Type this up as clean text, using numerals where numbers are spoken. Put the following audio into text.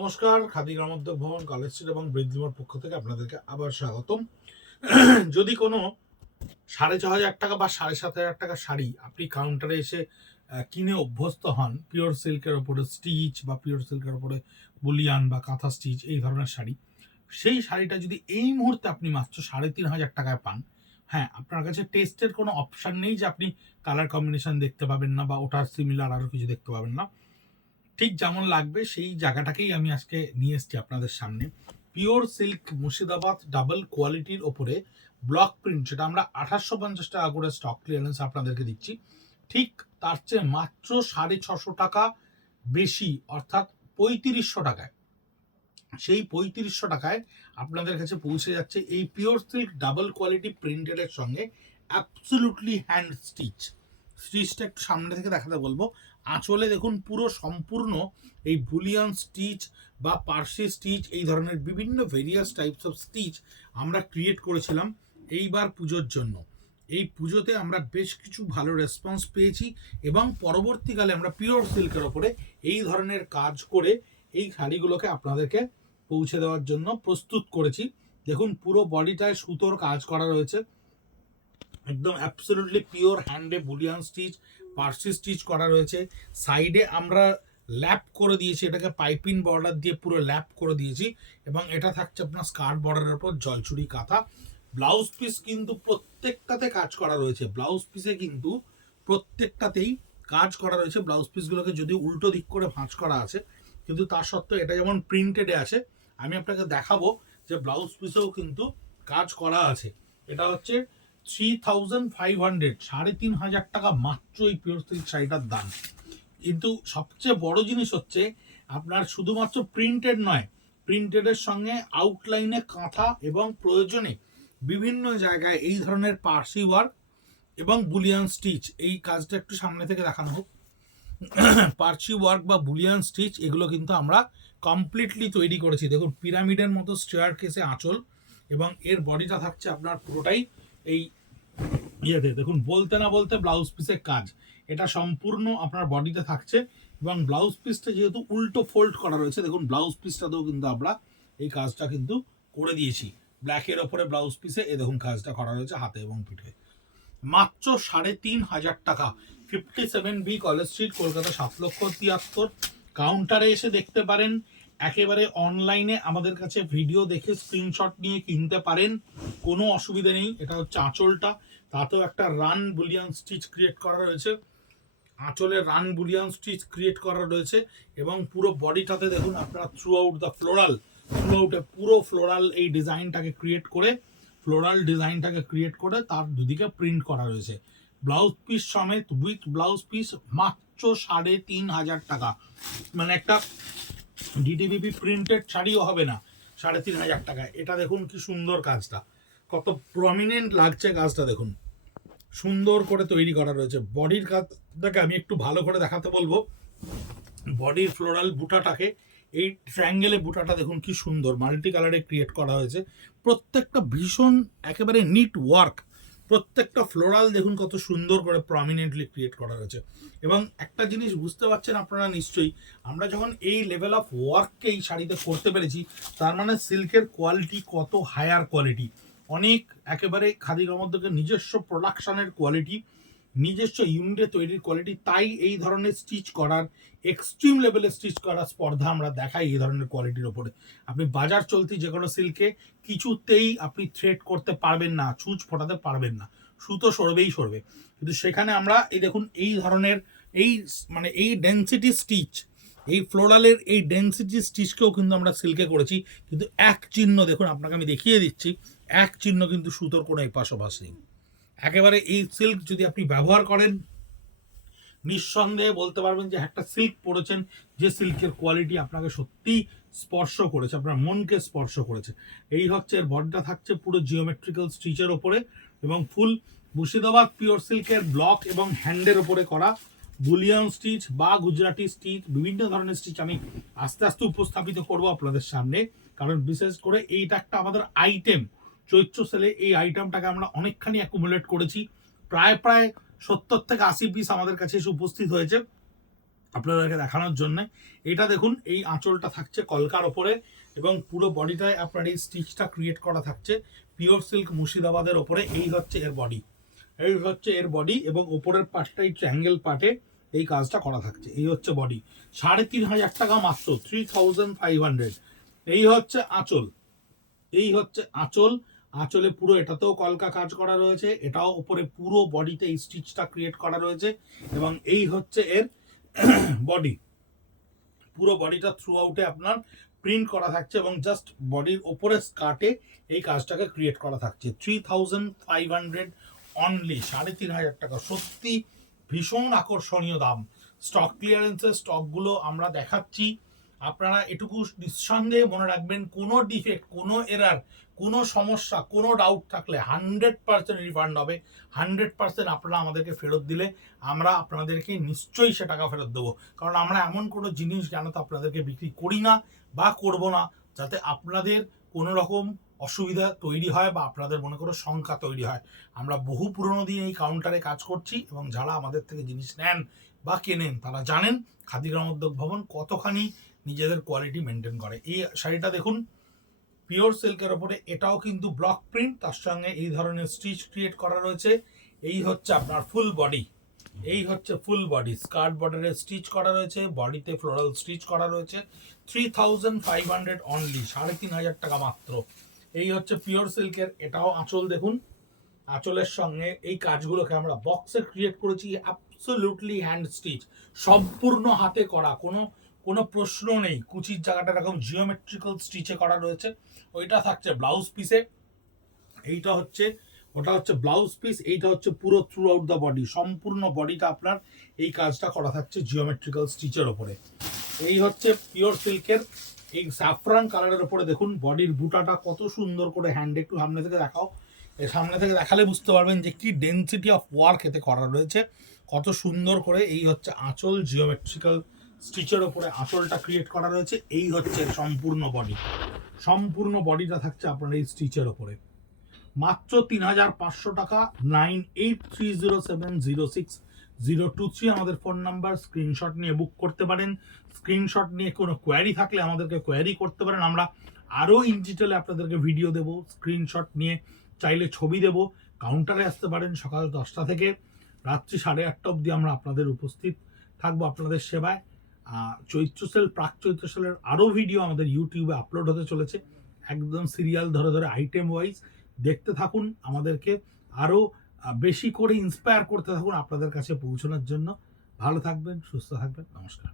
নমস্কার, খাদি গ্রামোদ্যোগ ভবন, college street এবং বৃদ্ধিমোড় পক্ষ থেকে আপনাদেরকে আবার স্বাগতম। যদি কোনো 6,500 বা 7,500 টাকা শাড়ি আপনি কাউন্টারে এসে কিনে অভ্যস্ত হন, পিওর সিল্কের ওপরে স্টিচ বা পিওর সিল্কের ওপরে বুলিয়ান বা কাঁথা স্টিচ এই ধরনের শাড়ি, সেই শাড়িটা যদি এই মুহূর্তে আপনি মাত্র 3,500 টাকায় পান, হ্যাঁ, আপনার কাছে টেস্টের কোনো অপশান নেই যে আপনি কালার কম্বিনেশন দেখতে পাবেন না বা ওটার সিমিলার আরও কিছু দেখতে পাবেন না। ঠিক যেমন লাগবে সেই জায়গাটাকেই আমি আজকে নিয়ে এসেছি আপনাদের সামনে। পিওর সিল্ক মুর্শিদাবাদ ডাবল কোয়ালিটির ওপরে ব্লক প্রিন্ট, সেটা আমরা 2850 টাকা করে স্টক ক্লিয়ারেন্স আপনাদেরকে দিচ্ছি। ঠিক তার চেয়ে মাত্র 650 টাকা বেশি, অর্থাৎ 3500 টাকায়, সেই 3500 টাকায় আপনাদের কাছে পৌঁছে যাচ্ছে এই পিওর সিল্ক ডাবল কোয়ালিটি প্রিন্টেডের সঙ্গে অ্যাবসলিউটলি হ্যান্ড স্টিচটা একটু সামনে থেকে দেখাতে বলবো। আঁচলে দেখুন পুরো সম্পূর্ণ এই বুলিয়ান স্টিচ বা পার্সি স্টিচ, এই ধরনের বিভিন্ন ভেরিয়াস টাইপস অফ স্টিচ আমরা ক্রিয়েট করেছিলাম এইবার পুজোর জন্য। এই পুজোতে আমরা বেশ কিছু ভালো রেসপন্স পেয়েছি এবং পরবর্তীকালে আমরা পিওর সিল্কের ওপরে এই ধরনের কাজ করে এই শাড়িগুলোকে আপনাদেরকে পৌঁছে দেওয়ার জন্য প্রস্তুত করেছি। দেখুন পুরো বডিটায় সুতোর কাজ করা রয়েছে, একদম অ্যাবসলিউটলি পিওর হ্যান্ডে বুলিয়ান স্টিচ, পার্সি স্টিচ করা রয়েছে। সাইডে আমরা ল্যাপ করে দিয়েছি, এটাকে পাইপিং বর্ডার দিয়ে পুরো ল্যাপ করে দিয়েছি এবং এটা থাকছে আপনার স্কার্ট বর্ডারের উপর জলছুরি কাঁথা। ব্লাউজ পিস কিন্তু প্রত্যেকটাতে কাজ করা রয়েছে, ব্লাউজ পিসে কিন্তু প্রত্যেকটাতেই কাজ করা রয়েছে। ব্লাউজ পিসগুলোকে যদিও উল্টো দিক করে ভাঁজ করা আছে, কিন্তু তা সত্ত্বেও এটা যেমন প্রিন্টেডে আছে, আমি আপনাকে দেখাবো যে ব্লাউজ পিসেও কিন্তু কাজ করা আছে। এটা হচ্ছে 3,500, 3,500 টাকা মাত্র এই পিওর সিল্ক শাড়িটার দাম। কিন্তু সবচেয়ে বড় জিনিস হচ্ছে আপনার শুধুমাত্র প্রিন্টেড নয়, প্রিন্টেডের সঙ্গে আউটলাইনে কাঁথা এবং প্রয়োজনে বিভিন্ন জায়গায় এই ধরনের পার্সি ওয়ার্ক এবং বুলিয়ান স্টিচ, এই কাজটা একটু সামনে থেকে দেখানো হোক। পার্সি ওয়ার্ক বা বুলিয়ান স্টিচ এগুলো কিন্তু আমরা কমপ্লিটলি তৈরি করেছি। দেখুন পিরামিডের মতো স্টেয়ার কেসে আঁচল এবং এর বডিটা থাকছে আপনার পুরোটাই এই ইয়েতে। দেখুন বলতে না বলতে ব্লাউজ পিসের কাজ, এটা সম্পূর্ণ আপনার বডিতে থাকছে এবং ব্লাউজ পিসটা যেহেতু উল্টো ফোল্ড করা রয়েছে, দেখুন ব্লাউজ পিসটাতেও কিন্তু আমরা এই কাজটা কিন্তু করে দিয়েছি। ব্ল্যাকের ওপরে ব্লাউজ পিসে এ দেখুন কাজটা করা রয়েছে হাতে এবং পিঠে। মাত্র 3,500 টাকা, 57B কলেজ স্ট্রিট, কলকাতা 7,73,000। কাউন্টারে এসে দেখতে পারেন, একেবারে অনলাইনে আমাদের কাছে ভিডিও দেখে স্ক্রিনশট নিয়ে কিনতে পারেন, কোনো অসুবিধা নেই। এটা হচ্ছে আঁচলটা, তাতেও একটা রান বুলিয়ান স্টিচ ক্রিয়েট করা রয়েছে, আঁচলে রান বুলিয়ান স্টিচ ক্রিয়েট করা রয়েছে এবং পুরো বডিটাতে দেখুন আপনারা থ্রু আউট দ্য ফ্লোরাল, পুরো ফ্লোরাল এই ডিজাইনটাকে ক্রিয়েট করে তার দুদিকে প্রিন্ট করা রয়েছে। ব্লাউজ পিস সমেত উইথ ব্লাউজ পিস মাত্র 3,500 টাকা, মানে একটা ডিটিবিপি প্রিন্টেড শাড়িও হবে না 3,500 টাকায়। এটা দেখুন কি সুন্দর কাজটা, কত প্রমিনেন্ট লাগছে কাজটা, দেখুন সুন্দর করে তৈরি করা রয়েছে। বডির কাজটাকে আমি একটু ভালো করে দেখাতে বলবো। বডির ফ্লোরাল বুটাটাকে, এই ট্রায়াঙ্গেলে বুটাটা দেখুন কি সুন্দর মাল্টি কালারে ক্রিয়েট করা হয়েছে, প্রত্যেকটা ভীষণ একেবারে নিট ওয়ার্ক। প্রত্যেকটা ফ্লোরাল দেখুন কত সুন্দর করে প্রমিনেন্টলি ক্রিয়েট করা হয়েছে। এবং একটা জিনিস বুঝতে পারছেন আপনারা নিশ্চয়ই, আমরা যখন এই লেভেল অফ ওয়ার্ককে এই শাড়িতে করতে পেরেছি, তার মানে সিল্কের কোয়ালিটি কত হায়ার কোয়ালিটি, অনেক একেবারে খাদি গ্রামোদ্যোগের নিজস্ব প্রোডাকশনের কোয়ালিটি, নিজস্ব ইউনিটে তৈরির কোয়ালিটি। তাই এই ধরনের স্টিচ করার, এক্সট্রিম লেভেলে স্টিচ করার স্পর্ধা আমরা দেখাই এই ধরনের কোয়ালিটির ওপরে। আপনি বাজার চলতি যে কোনো সিল্কে কিছুতেই আপনি থ্রেড করতে পারবেন না, ছুঁচ ফোটাতে পারবেন না, সুতো সরবে। কিন্তু সেখানে আমরা এই দেখুন এই ধরনের এই মানে এই ডেন্সিটি স্টিচ, এই ফ্লোরালের এই ডেন্সিটি স্টিচকেও কিন্তু আমরা সিল্কে করেছি। কিন্তু এক চিহ্ন দেখুন, আপনাকে আমি দেখিয়ে দিচ্ছি, এক চিহ্ন কিন্তু সুতোর কোনো এপাশ ওপাশ নেই। একেবারে এই সিল্ক যদি আপনি ব্যবহার করেন, নিঃসন্দেহে বলতে পারবেন যে একটা সিল্ক পরেছেন, যে সিল্কের কোয়ালিটি আপনাকে সত্যি স্পর্শ করেছে, আপনার মনকে স্পর্শ করেছে। এই হচ্ছে এর বডিটা থাকছে পুরো জিওমেট্রিক্যাল স্টিচের ওপরে এবং ফুল মুর্শিদাবাদ পিওর সিল্কের ব্লক এবং হ্যান্ডের ওপরে করা বুলিয়ান স্টিচ বা গুজরাটি স্টিচ, বিভিন্ন ধরনের স্টিচ আমি আস্তে আস্তে উপস্থাপিত করব আপনাদের সামনে। কারণ বিশেষ করে এইটা একটা আমাদের আইটেম, চৈত্র সেলে এই আইটেমটাকে আমরা অনেকখানি অ্যাকুমুলেট করেছি, প্রায় 70 থেকে 80 পিস আমাদের কাছে এসে উপস্থিত হয়েছে। আপনাদেরকে দেখানোর জন্য। এটা দেখুন, এই আঁচলটা থাকছে কলকার ওপরে এবং পুরো বডিটায় আপনার এই স্টিচটা ক্রিয়েট করা থাকছে পিওর সিল্ক মুর্শিদাবাদের ওপরে। এই হচ্ছে এর বডি, এই হচ্ছে এর বডি এবং ওপরের পার্টটা এই ট্রায়াঙ্গেল পার্টে এই কাজটা করা থাকছে। এই হচ্ছে বডি, 3,500 টাকা মাত্র, 3,500। এই হচ্ছে আঁচল, এই হচ্ছে আঁচল। আঁচলে পুরো এটাতেও কলকা কাজ করা রয়েছে, এটাও উপরে পুরো বডিতে এই স্টিচটা ক্রিয়েট করা রয়েছে এবং এই হচ্ছে এর বডি। পুরো বডিটা থ্রু আউটে আপনার প্রিন্ট করা থাকছে এবং জাস্ট বডির ওপরে স্কার্টে এই কাজটাকে ক্রিয়েট করা থাকছে। 3,500 অনলি, 3,500 টাকা। সত্যি ভীষণ আকর্ষণীয় দাম। স্টক ক্লিয়ারেন্সের স্টকগুলো আমরা দেখাচ্ছি, আপনারা এটুকু নিঃসন্দেহে মনে রাখবেন, কোনো ডিফেক্ট, কোনো এরার, কোনো সমস্যা, কোনো ডাউট থাকলে 100% রিফান্ড হবে। 100% আপনারা আমাদেরকে ফেরত দিলে আমরা আপনাদেরকে নিশ্চয়ই সে টাকা ফেরত দেবো। কারণ আমরা এমন কোনো জিনিস জানো তো আপনাদেরকে বিক্রি করি না বা করব না যাতে আপনাদের কোনো রকম অসুবিধা তৈরি হয় বা আপনাদের মনে কোনো শঙ্কা তৈরি হয়। আমরা বহু পুরনো দিন এই কাউন্টারে কাজ করছি এবং যারা আমাদের থেকে জিনিস নেন বা কেনেন তারা জানেন খাদি গ্রামোদ্যোগ ভবন কতখানি নিজেদের কোয়ালিটি মেনটেন করে। এই শাড়িটা দেখুন, পিওর সিল্কের ওপরে, এটাও কিন্তু ব্লক প্রিন্ট, তার সঙ্গে এই ধরনের স্টিচ ক্রিয়েট করা রয়েছে। এই হচ্ছে আপনার ফুল বডি, এই হচ্ছে ফুল বডি, স্কার্ট বর্ডারে স্টিচ করা রয়েছে, বডিতে ফ্লোরাল স্টিচ করা রয়েছে। 3,500 অনলি, 3,500 টাকা মাত্র। এই হচ্ছে পিওর সিল্কের, এটাও আঁচল দেখুন। আঁচলের সঙ্গে এই কাজগুলোকে আমরা বক্সে ক্রিয়েট করেছি, অ্যাবসলিউটলি হ্যান্ড স্টিচ, সম্পূর্ণ হাতে করা, কোনো প্রশ্ন নেই। কুচির জায়গাটা এরকম জিওমেট্রিক্যাল স্টিচে করা রয়েছে। ওইটা থাকছে ব্লাউজ পিসে, এইটা হচ্ছে, ওটা হচ্ছে ব্লাউজ পিস, এইটা হচ্ছে পুরো থ্রু আউট দ্য বডি, সম্পূর্ণ বডিটা আপনার এই কাজটা করা থাকছে জিওমেট্রিক্যাল স্টিচের ওপরে। এই হচ্ছে পিওর সিল্কের এই স্যাফরান কালারের ওপরে দেখুন বডির বুটাটা কত সুন্দর করে হ্যান্ডে, একটু সামনে থেকে দেখাও, সামনে থেকে দেখালে বুঝতে পারবেন যে কি ডেন্সিটি অফ ওয়ার্ক এতে করা রয়েছে, কত সুন্দর করে। এই হচ্ছে আঁচল, জিওমেট্রিক্যাল স্টিচের ওপরে আঁচলটা ক্রিয়েট করা রয়েছে। এই হচ্ছে সম্পূর্ণ বডি, সম্পূর্ণ বডিটা থাকছে আপনার এই স্টিচের ওপরে। মাত্র 3,500 টাকা। 9830706023 আমাদের ফোন নাম্বার। স্ক্রিনশট নিয়ে বুক করতে পারেন। স্ক্রিনশট নিয়ে কোনো কোয়ারি থাকলে আমাদেরকে কোয়ারি করতে পারেন, আমরা আরও ইন ডিটেলে আপনাদেরকে ভিডিও দেবো। স্ক্রিনশট নিয়ে চাইলে ছবি দেব। কাউন্টারে আসতে পারেন সকাল 10টা থেকে রাত্রি 8:30 অবধি আমরা আপনাদের উপস্থিত থাকবো আপনাদের সেবায়। চৈত্র সেল, প্রাক চৈত্র সেলের আরও ভিডিও আমাদের ইউটিউবে আপলোড হতে চলেছে, একদম সিরিয়াল ধরে ধরে আইটেম ওয়াইজ। দেখতে থাকুন, আমাদেরকে আরও বেশি করে ইন্সপায়ার করতে থাকুন আপনাদের কাছে পৌঁছানোর জন্য। ভালো থাকবেন, সুস্থ থাকবেন, নমস্কার।